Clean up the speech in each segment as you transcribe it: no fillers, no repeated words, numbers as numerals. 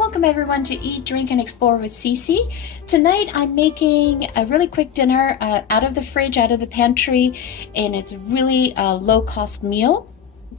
Welcome everyone to Eat, Drink, and Explore with Cece. Tonight I'm making a really quick dinner out of the fridge, out of the pantry, and it's a really low-cost meal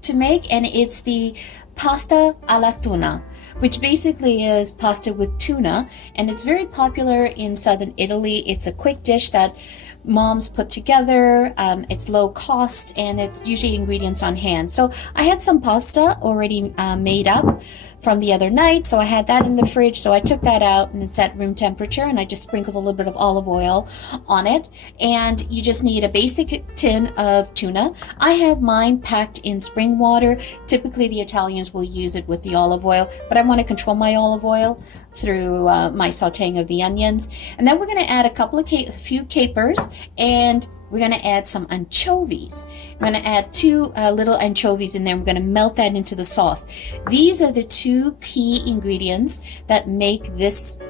to make, and it's the pasta alla tuna, which basically is pasta with tuna, and it's very popular in southern Italy. It's a quick dish that moms put together. It's low cost, and it's usually ingredients on hand. So I had some pasta already made up from the other night, so I had that in the fridge, so I took that out and it's at room temperature, and I just sprinkled a little bit of olive oil on it. And you just need a basic tin of tuna. I have mine packed in spring water. Typically the Italians will use it with the olive oil, but I want to control my olive oil through my sautéing of the onions. And then we're going to add a few capers, and we're going to add some anchovies. I'm going to add two little anchovies in there. We're going to melt that into the sauce. These are the two key ingredients that make this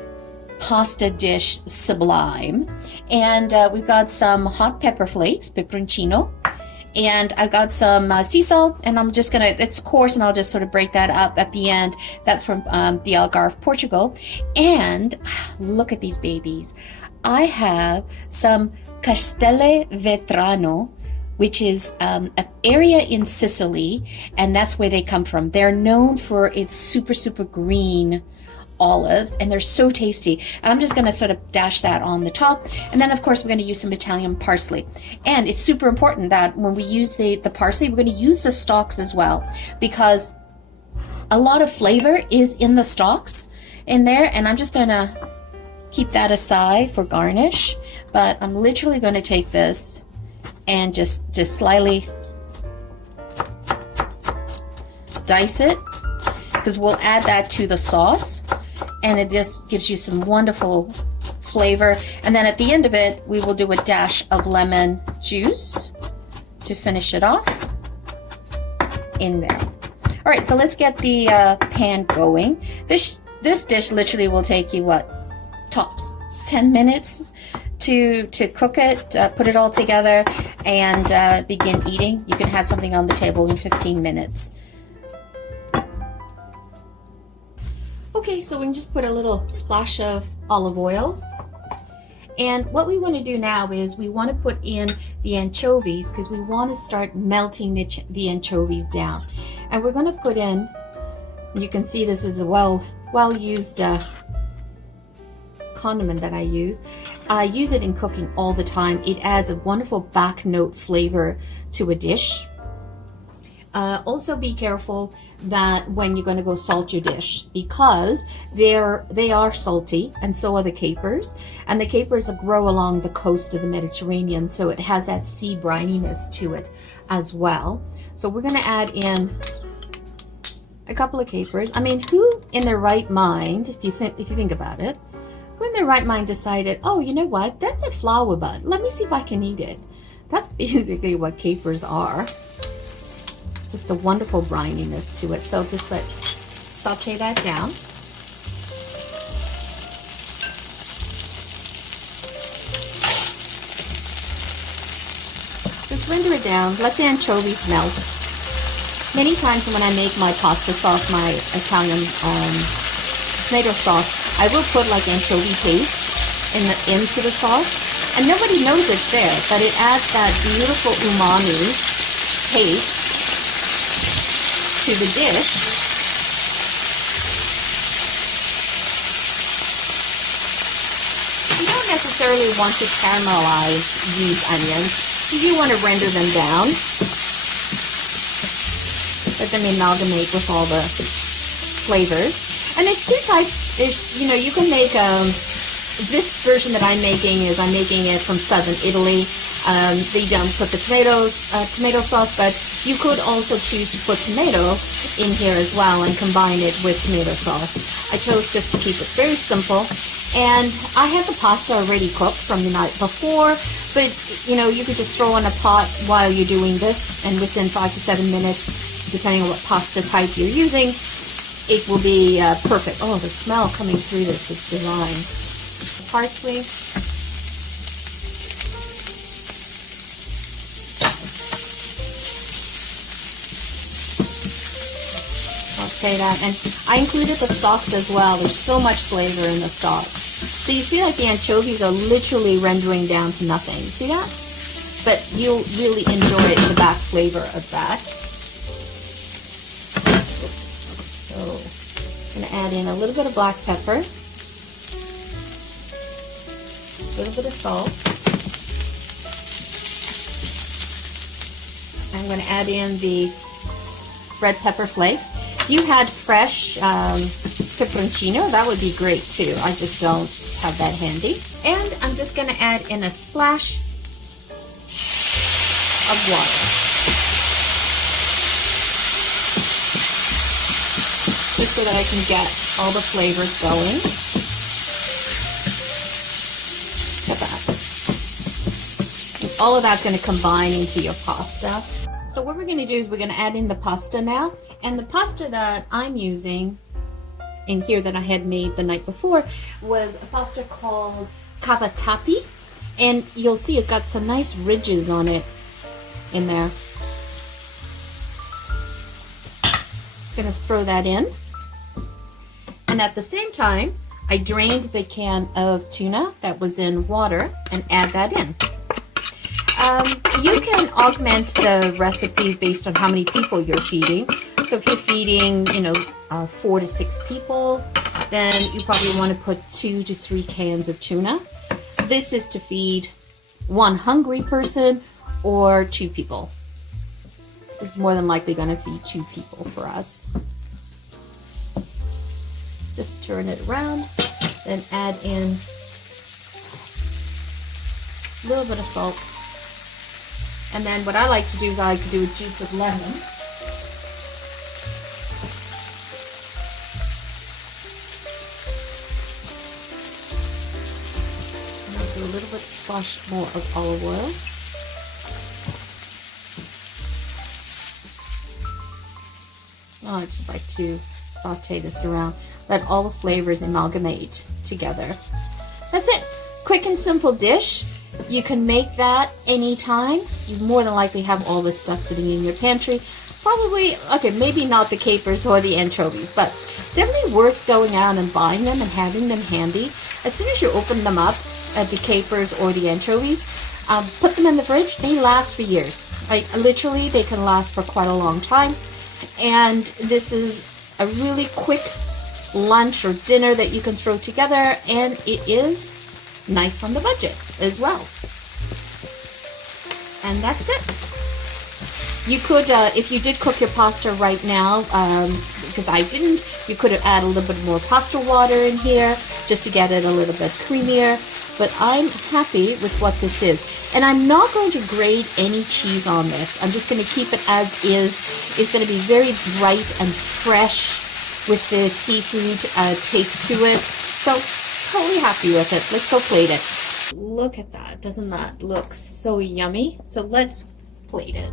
pasta dish sublime. And we've got some hot pepper flakes, peperoncino. And I've got some sea salt, and I'm just going to, it's coarse, and I'll just sort of break that up at the end. That's from the Algarve, Portugal. And look at these babies. I have some Castelvetrano, which is an area in Sicily, and that's where they come from. They're known for its super green olives, and they're so tasty. And I'm just going to sort of dash that on the top. And then, of course, we're going to use some Italian parsley. And it's super important that when we use the parsley, we're going to use the stalks as well, because a lot of flavor is in the stalks in there. And I'm just going to keep that aside for garnish. But I'm literally going to take this and just slightly dice it, because we'll add that to the sauce, and it just gives you some wonderful flavor. And then at the end of it, we will do a dash of lemon juice to finish it off in there. All right, so let's get the pan going. This dish literally will take you, what, tops 10 minutes to cook it, put it all together, and begin eating. You can have something on the table in 15 minutes. Okay, so we can just put a little splash of olive oil. And what we want to do now is we want to put in the anchovies, because we want to start melting the anchovies down. And we're going to put in, you can see this is a well-used condiment that I use. I use it in cooking all the time. It adds a wonderful back note flavor to a dish. Also be careful that when you're going to go salt your dish, because they are salty, and so are the capers. And the capers grow along the coast of the Mediterranean, so it has that sea brininess to it as well. So we're going to add in a couple of capers. I mean, who in their right mind, if you think about it, who in their right mind decided, oh, you know what, that's a flower bud, let me see if I can eat it? That's basically what capers are. Just a wonderful brininess to it. So just saute that down. Just render it down, let the anchovies melt. Many times when I make my pasta sauce, my Italian tomato sauce, I will put like anchovy paste into the sauce, and nobody knows it's there, but it adds that beautiful umami taste to the dish. You don't necessarily want to caramelize these onions. You want to render them down. Let them amalgamate with all the flavors. And there's two types. You can make, this version that I'm making it from southern Italy. They don't put the tomato sauce, but you could also choose to put tomato in here as well and combine it with tomato sauce. I chose just to keep it very simple. And I had the pasta already cooked from the night before, but you could just throw in a pot while you're doing this, and within 5 to 7 minutes, depending on what pasta type you're using, it will be perfect. Oh, the smell coming through this is divine. Parsley. saute that. And I included the stalks as well. There's so much flavor in the stalks. So you see like the anchovies are literally rendering down to nothing. See that? But you'll really enjoy the back flavor of that. So I'm going to add in a little bit of black pepper, a little bit of salt. I'm going to add in the red pepper flakes. If you had fresh peperoncino, that would be great too. I just don't have that handy. And I'm just going to add in a splash of water. Just so that I can get all the flavors going. Look at that. And all of that's going to combine into your pasta. So what we're going to do is we're going to add in the pasta now. And the pasta that I'm using in here that I had made the night before was a pasta called cavatappi. And you'll see it's got some nice ridges on it in there. Just going to throw that in. And at the same time, I drained the can of tuna that was in water and add that in. You can augment the recipe based on how many people you're feeding. So if you're feeding, 4 to 6 people, then you probably want to put 2 to 3 cans of tuna. This is to feed 1 hungry person or 2 people. This is more than likely going to feed 2 people for us. Just turn it around, then add in a little bit of salt. And then what I like to do is I like to do a juice of lemon. And I'll do a little bit, splash more of olive oil. Oh, I just like to saute this around. Let all the flavors amalgamate together. That's it. Quick and simple dish. You can make that anytime. You more than likely have all this stuff sitting in your pantry. Probably, okay, maybe not the capers or the anchovies, but definitely worth going out and buying them and having them handy. As soon as you open them up, the capers or the anchovies, put them in the fridge. They last for years. Literally, they can last for quite a long time. And this is a really quick lunch or dinner that you can throw together, and it is nice on the budget as well. And that's it. You could, if you did cook your pasta right now, because I didn't, you could have added a little bit more pasta water in here just to get it a little bit creamier. But I'm happy with what this is. And I'm not going to grate any cheese on this. I'm just going to keep it as is. It's going to be very bright and fresh with the seafood taste to it. So totally happy with it. Let's go plate it. Look at that. Doesn't that look so yummy? So let's plate it.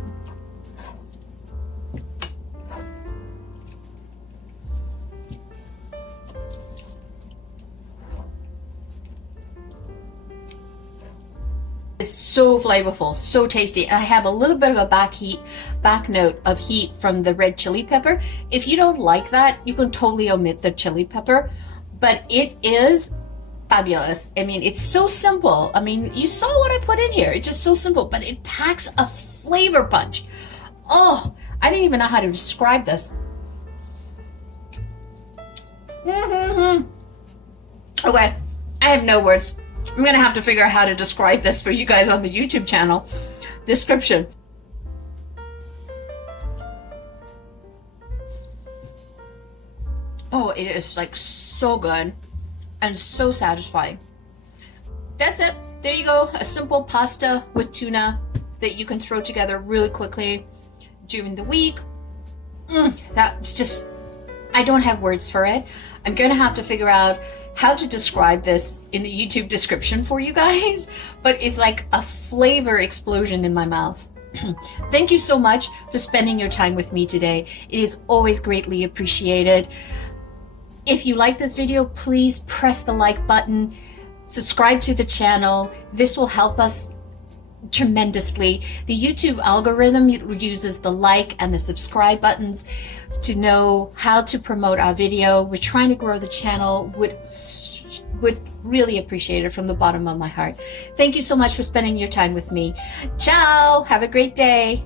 It's so flavorful, so tasty. And I have a little bit of a back note of heat from the red chili pepper. If you don't like that, you can totally omit the chili pepper, but it is fabulous. I mean, it's so simple. I mean, you saw what I put in here. It's just so simple, but it packs a flavor punch. Oh, I didn't even know how to describe this. Okay, I have no words. I'm gonna have to figure out how to describe this for you guys on the YouTube channel. Description. Oh, it is like so good and so satisfying. That's it. There you go. A simple pasta with tuna that you can throw together really quickly during the week. That's just, I don't have words for it. I'm gonna have to figure out how to describe this in the YouTube description for you guys, but it's like a flavor explosion in my mouth. Thank you so much for spending your time with me today. It is always greatly appreciated. If you like this video, please press the like button, subscribe to the channel. This will help us tremendously. The YouTube algorithm uses the like and the subscribe buttons to know how to promote our video. We're trying to grow the channel. Would really appreciate it from the bottom of my heart. Thank you so much for spending your time with me. Ciao! Have a great day.